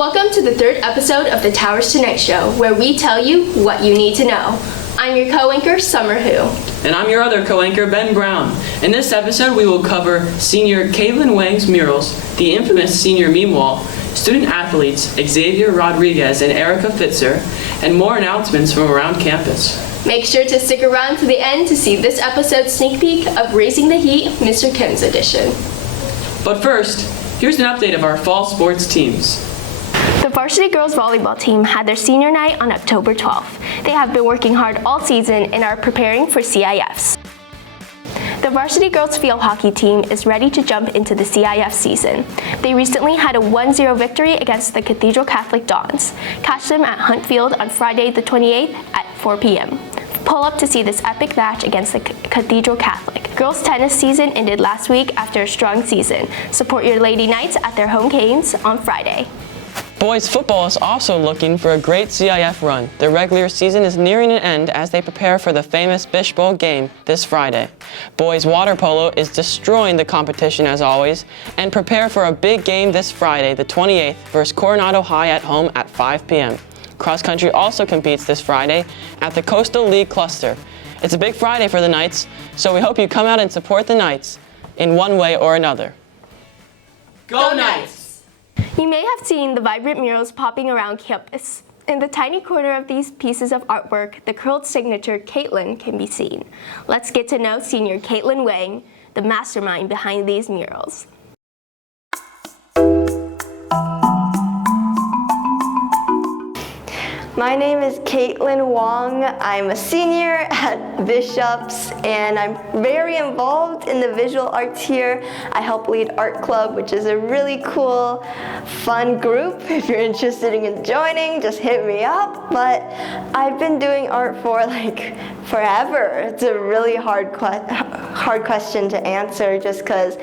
Welcome to the third episode of the Towers Tonight Show, where we tell you what you need to know. I'm your co-anchor, Summer Who. And I'm your other co-anchor, Ben Brown. In this episode, we will cover senior Caitlin Wang's murals, the infamous senior meme wall, student athletes Xavier Rodriguez and Erica Fitzer, and more announcements from around campus. Make sure to stick around to the end to see this episode's sneak peek of Raising the Heat, Mr. Kim's edition. But first, here's an update of our fall sports teams. The varsity girls volleyball team had their senior night on October 12th. They have been working hard all season and are preparing for CIFs. The varsity girls field hockey team is ready to jump into the CIF season. They recently had a 1-0 victory against the Cathedral Catholic Dons. Catch them at Hunt Field on Friday the 28th at 4 p.m. Pull up to see this epic match against the Cathedral Catholic. Girls tennis season ended last week after a strong season. Support your Lady Knights at their home games on Friday. Boys football is also looking for a great CIF run. Their regular season is nearing an end as they prepare for the famous Bish Bowl game this Friday. Boys water polo is destroying the competition as always, and prepare for a big game this Friday, the 28th, versus Coronado High at home at 5 p.m. Cross country also competes this Friday at the Coastal League Cluster. It's a big Friday for the Knights, so we hope you come out and support the Knights in one way or another. Go Knights! You may have seen the vibrant murals popping around campus. In the tiny corner of these pieces of artwork, the curled signature Caitlin can be seen. Let's get to know senior Caitlin Wang, the mastermind behind these murals. My name is Caitlin Wang. I'm a senior at Bishop's and I'm very involved in the visual arts here. I help lead Art Club, which is a really cool, fun group. If you're interested in joining, just hit me up. But I've been doing art for like forever. It's a really hard question to answer just because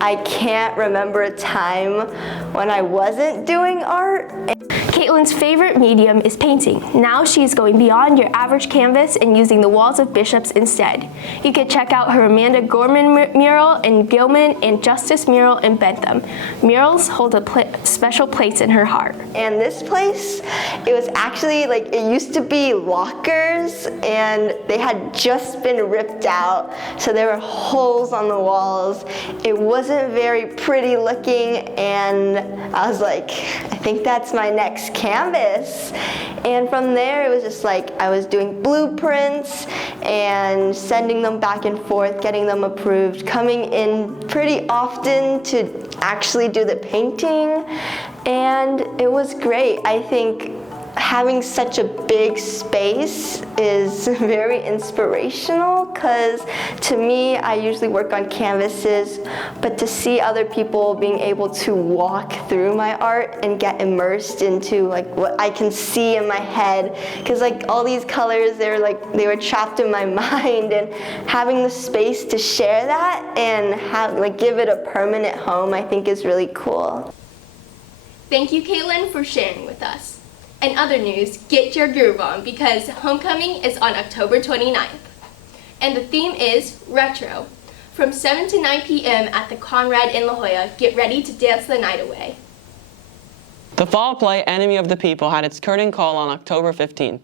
I can't remember a time when I wasn't doing art. Caitlin's favorite medium is painting. Now she's going beyond your average canvas and using the walls of Bishop's instead. You can check out her Amanda Gorman mural in Gilman and Justice mural in Bentham. Murals hold a special place in her heart. And this place, it was actually like, it used to be lockers and they had just been ripped out. So there were holes on the walls. It wasn't very pretty looking and I was like, I think that's my next canvas. And from there it was just like I was doing blueprints and sending them back and forth, getting them approved, coming in pretty often to actually do the painting, and it was great. I think having such a big space is very inspirational because to me, I usually work on canvases, but to see other people being able to walk through my art and get immersed into like what I can see in my head, because like all these colors, they were trapped in my mind, and having the space to share that and give it a permanent home, I think is really cool. Thank you, Caitlin, for sharing with us. In other news, get your groove on because homecoming is on October 29th. And the theme is retro. From 7 to 9 p.m. at the Conrad in La Jolla, get ready to dance the night away. The fall play Enemy of the People had its curtain call on October 15th.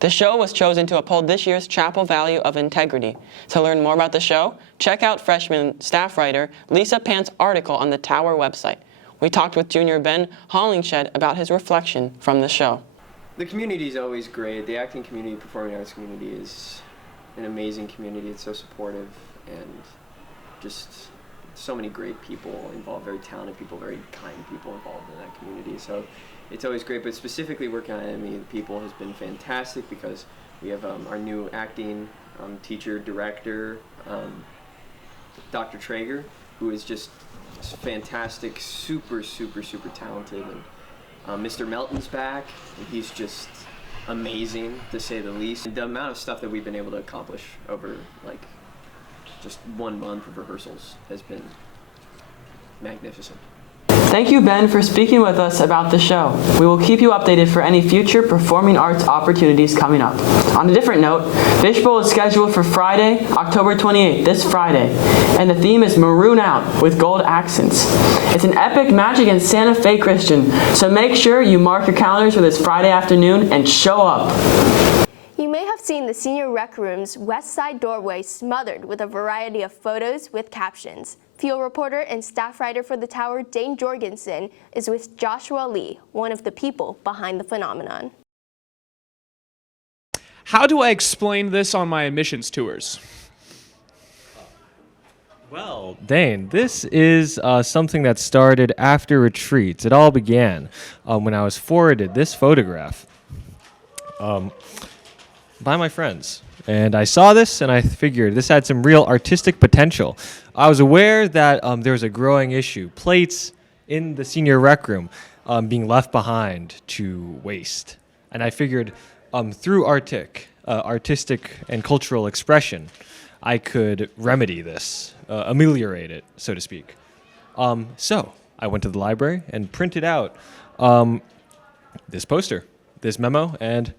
The show was chosen to uphold this year's Chapel Value of Integrity. To learn more about the show, check out freshman staff writer Lisa Pant's article on the Tower website. We talked with junior Ben Hollingshed about his reflection from the show. The community is always great. The acting community, performing arts community is an amazing community. It's so supportive and just so many great people involved, very talented people, very kind people involved in that community. So it's always great, but specifically working on Enemy of the People has been fantastic because we have our new acting teacher, director, Dr. Traeger, who is just fantastic, super talented, and Mr. Melton's back, and he's just amazing to say the least. And the amount of stuff that we've been able to accomplish over like just 1 month of rehearsals has been magnificent. Thank you, Ben, for speaking with us about the show. We will keep you updated for any future performing arts opportunities coming up. On a different note, Fishbowl is scheduled for Friday, October 28th, this Friday, and the theme is Maroon Out with gold accents. It's an epic match against Santa Fe Christian, so make sure you mark your calendars for this Friday afternoon and show up. You may have seen the senior rec room's west side doorway smothered with a variety of photos with captions. Field reporter and staff writer for the tower, Dane Jorgensen, is with Joshua Lee, one of the people behind the phenomenon. How do I explain this on my admissions tours? Well, Dane, this is something that started after retreats. It all began when I was forwarded this photograph by my friends. And I saw this and I figured this had some real artistic potential. I was aware that there was a growing issue, plates in the senior rec room being left behind to waste. And I figured through artistic and cultural expression, I could remedy this, ameliorate it, so to speak. So I went to the library and printed out this poster, this memo, and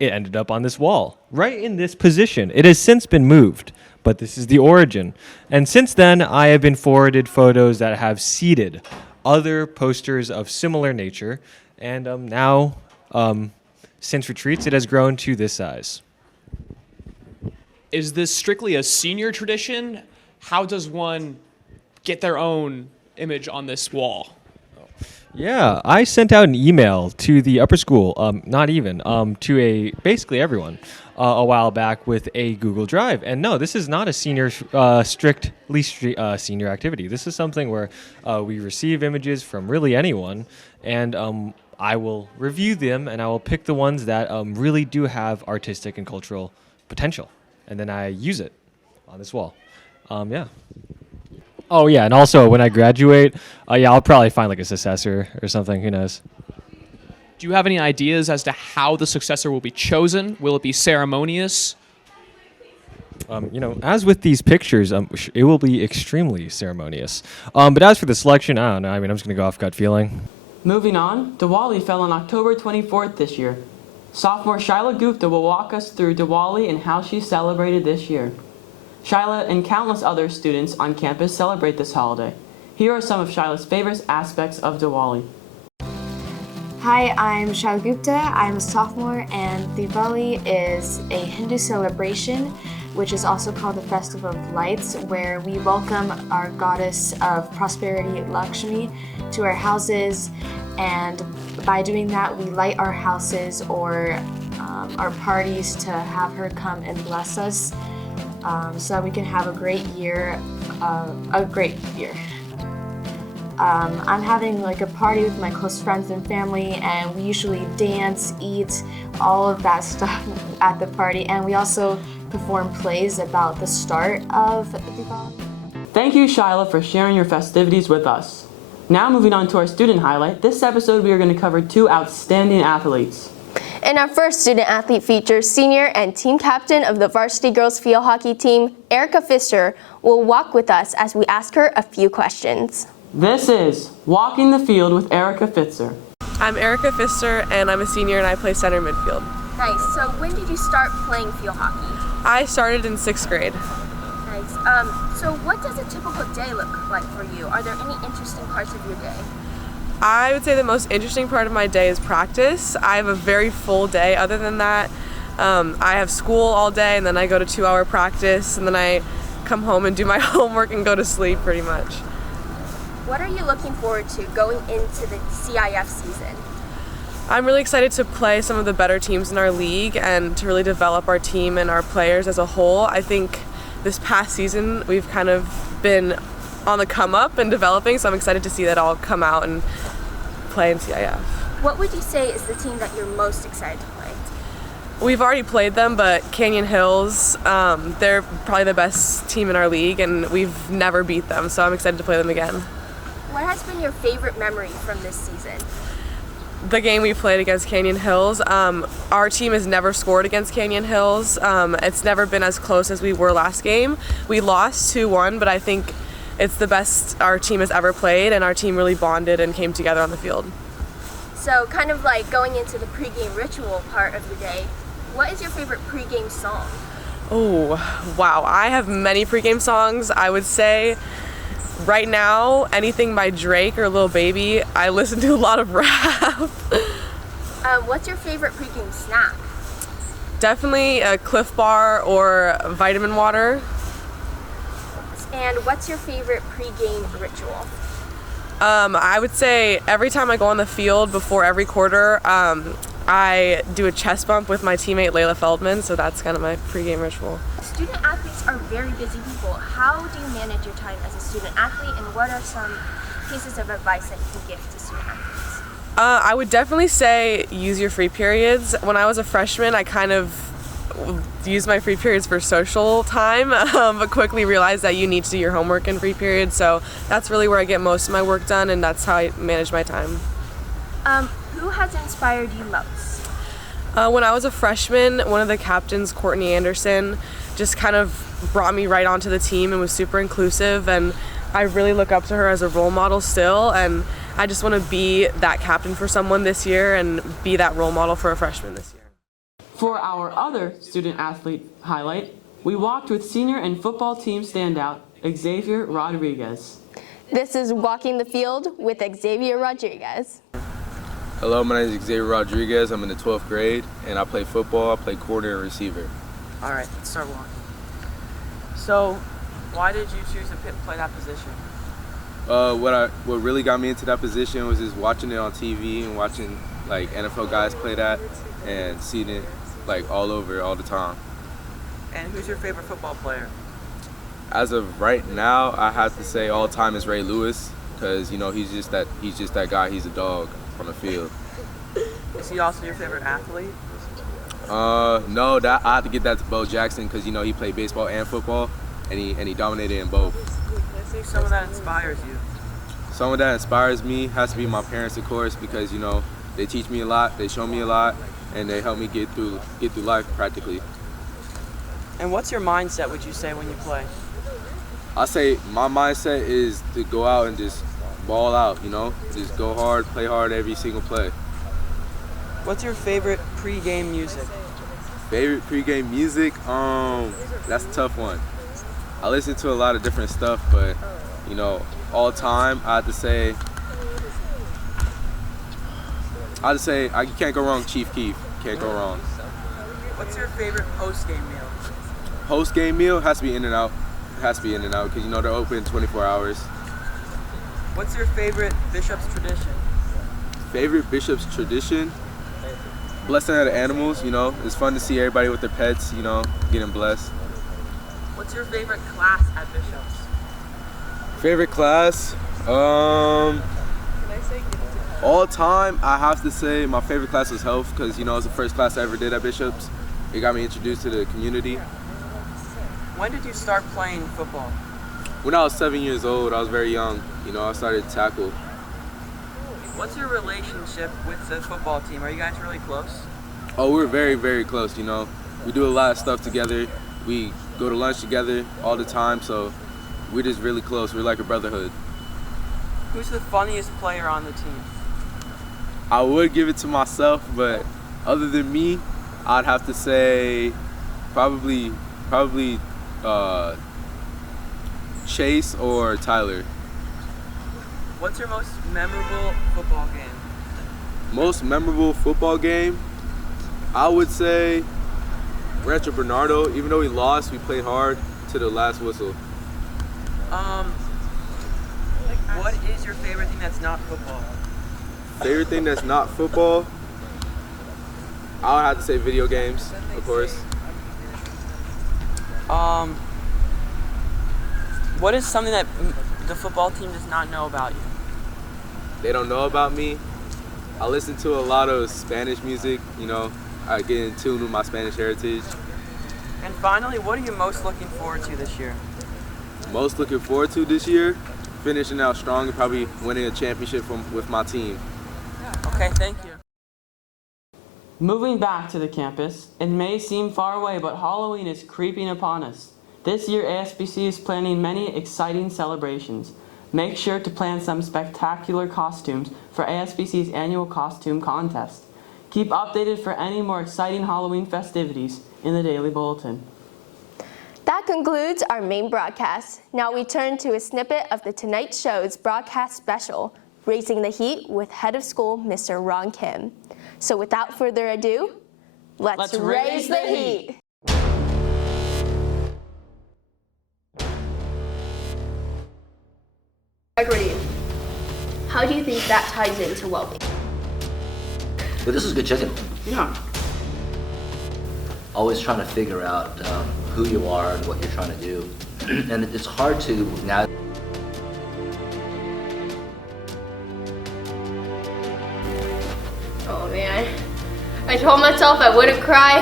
it ended up on this wall, right in this position. It has since been moved, but this is the origin. And since then, I have been forwarded photos that have seeded other posters of similar nature, and now, since retreats, it has grown to this size. Is this strictly a senior tradition? How does one get their own image on this wall? Yeah, I sent out an email to the upper school, to basically everyone a while back with a Google Drive. And no, this is not a strictly senior activity. This is something where we receive images from really anyone, and I will review them and I will pick the ones that really do have artistic and cultural potential. And then I use it on this wall. Yeah. Oh, yeah, and also when I graduate, I'll probably find like a successor or something. Who knows? Do you have any ideas as to how the successor will be chosen? Will it be ceremonious? As with these pictures, it will be extremely ceremonious. But as for the selection, I don't know. I'm just going to go off gut feeling. Moving on, Diwali fell on October 24th this year. Sophomore Shyla Gupta will walk us through Diwali and how she celebrated this year. Shyla and countless other students on campus celebrate this holiday. Here are some of Shyla's favorite aspects of Diwali. Hi, I'm Shyla Gupta. I'm a sophomore, and Diwali is a Hindu celebration, which is also called the Festival of Lights, where we welcome our goddess of prosperity, Lakshmi, to our houses, and by doing that, we light our houses or our parties to have her come and bless us. So that we can have a great year. I'm having like a party with my close friends and family, and we usually dance, eat, all of that stuff at the party, and we also perform plays about the start of Diwali. Thank you, Shyla, for sharing your festivities with us. Now moving on to our student highlight, this episode we are going to cover two outstanding athletes. And our first student athlete features senior and team captain of the varsity girls field hockey team, Erica Fisher, will walk with us as we ask her a few questions. This is Walking the Field with Erica Fisher. I'm Erica Fisher, and I'm a senior, and I play center midfield. Nice. So when did you start playing field hockey? I started in 6th grade. Nice. So what does a typical day look like for you? Are there any interesting parts of your day? I would say the most interesting part of my day is practice. I have a very full day. Other than that, I have school all day, and then I go to 2-hour practice, and then I come home and do my homework and go to sleep pretty much. What are you looking forward to going into the CIF season? I'm really excited to play some of the better teams in our league and to really develop our team and our players as a whole. I think this past season we've kind of been on the come up and developing, so I'm excited to see that all come out and play in CIF. What would you say is the team that you're most excited to play? We've already played them, but Canyon Hills, they're probably the best team in our league, and we've never beat them, so I'm excited to play them again. What has been your favorite memory from this season? The game we played against Canyon Hills. Our team has never scored against Canyon Hills. It's never been as close as we were last game. We lost 2-1, but I think it's the best our team has ever played, and our team really bonded and came together on the field. So kind of like going into the pregame ritual part of the day, what is your favorite pregame song? Oh, wow. I have many pregame songs. I would say right now, anything by Drake or Lil Baby. I listen to a lot of rap. What's your favorite pregame snack? Definitely a Cliff Bar or vitamin water. And what's your favorite pregame ritual? I would say every time I go on the field before every quarter, I do a chest bump with my teammate Layla Feldman, so that's kind of my pregame ritual. Student athletes are very busy people. How do you manage your time as a student athlete, and what are some pieces of advice that you can give to student athletes? I would definitely say use your free periods. When I was a freshman, I kind of used my free periods for social time, but quickly realized that you need to do your homework in free periods, so that's really where I get most of my work done, and that's how I manage my time. Who has inspired you most? When I was a freshman, one of the captains, Courtney Anderson, just kind of brought me right onto the team and was super inclusive, and I really look up to her as a role model still, and I just want to be that captain for someone this year and be that role model for a freshman this year. For our other student athlete highlight, we walked with senior and football team standout Xavier Rodriguez. This is Walking the Field with Xavier Rodriguez. Hello, my name is Xavier Rodriguez. I'm in the 12th grade, and I play football. I play corner and receiver. All right, let's start walking. So, why did you choose to play that position? What really got me into that position was just watching it on TV and watching like NFL guys play that and seeing it like all over all the time. And who's your favorite football player? As of right now, I have to say all time is Ray Lewis, because you know he's just that guy. He's a dog on the field. Is he also your favorite athlete? No, that I have to get that to Bo Jackson, because you know he played baseball and football, and he dominated in both. Who's someone that inspires you? Someone that inspires me has to be my parents, of course, because you know they teach me a lot, they show me a lot, and they help me get through life practically. And what's your mindset, would you say, when you play? I say my mindset is to go out and just ball out, you know, just go hard, play hard every single play. What's your favorite pre-game music? Favorite pre-game music? That's a tough one. I listen to a lot of different stuff, but you know, all time I have to say you can't go wrong. Chief Keef, can't go wrong. What's your favorite post-game meal? Post-game meal has to be In-N-Out. It has to be In-N-Out because you know they're open 24 hours. What's your favorite Bishop's tradition? Favorite Bishop's tradition? Blessing of the animals, you know. It's fun to see everybody with their pets, you know, getting blessed. What's your favorite class at Bishop's? Favorite class? All time, I have to say my favorite class was health, because you know it's the first class I ever did at Bishop's. It got me introduced to the community. When did you start playing football? When I was 7 years old, I was very young. You know, I started to tackle. What's your relationship with the football team? Are you guys really close? Oh, we're very, very close, you know. We do a lot of stuff together. We go to lunch together all the time, so we're just really close. We're like a brotherhood. Who's the funniest player on the team? I would give it to myself, but other than me, I'd have to say probably Chase or Tyler. What's your most memorable football game? Most memorable football game? I would say Rancho Bernardo. Even though we lost, we played hard to the last whistle. What is your favorite thing that's not football? Favorite thing that's not football? I would have to say video games, of course. What is something that the football team does not know about you? They don't know about me. I listen to a lot of Spanish music, you know. I get in tune with my Spanish heritage. And finally, what are you most looking forward to this year? Most looking forward to this year? Finishing out strong and probably winning a championship with my team. Okay, thank you. Moving back to the campus, it may seem far away, but Halloween is creeping upon us. This year, ASBC is planning many exciting celebrations. Make sure to plan some spectacular costumes for ASBC's annual costume contest. Keep updated for any more exciting Halloween festivities in the Daily Bulletin. That concludes our main broadcast. Now we turn to a snippet of the Tonight Show's broadcast special, Raising the Heat with Head of School, Mr. Ron Kim. So without further ado, let's raise the heat. Gregory, how do you think that ties into well-being? Well, this is good chicken. Yeah. Always trying to figure out who you are and what you're trying to do. And it's hard to now. Oh man, I told myself I wouldn't cry.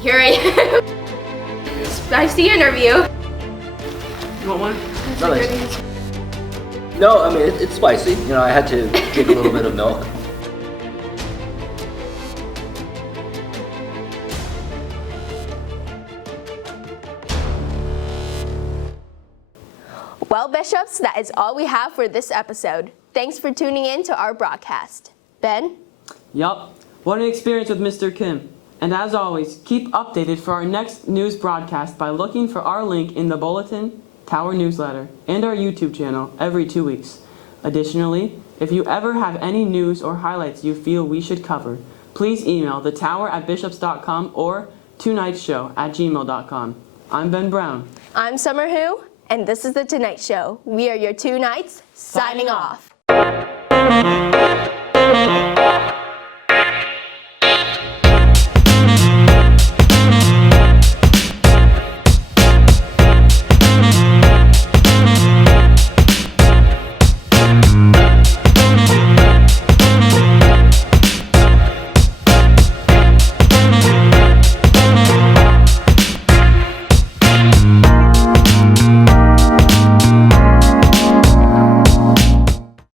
Here I am. Spicy interview. You want one? No, no, I mean, it's spicy. You know, I had to drink a little bit of milk. Well, Bishops, that is all we have for this episode. Thanks for tuning in to our broadcast. Ben? Yup. What an experience with Mr. Kim. And as always, keep updated for our next news broadcast by looking for our link in the Bulletin, Tower newsletter, and our YouTube channel every 2 weeks. Additionally, if you ever have any news or highlights you feel we should cover, please email thetower@bishops.com or twonightshow@gmail.com. I'm Ben Brown. I'm Summer Who, and this is The Tonight Show. We are your two Knights, signing off.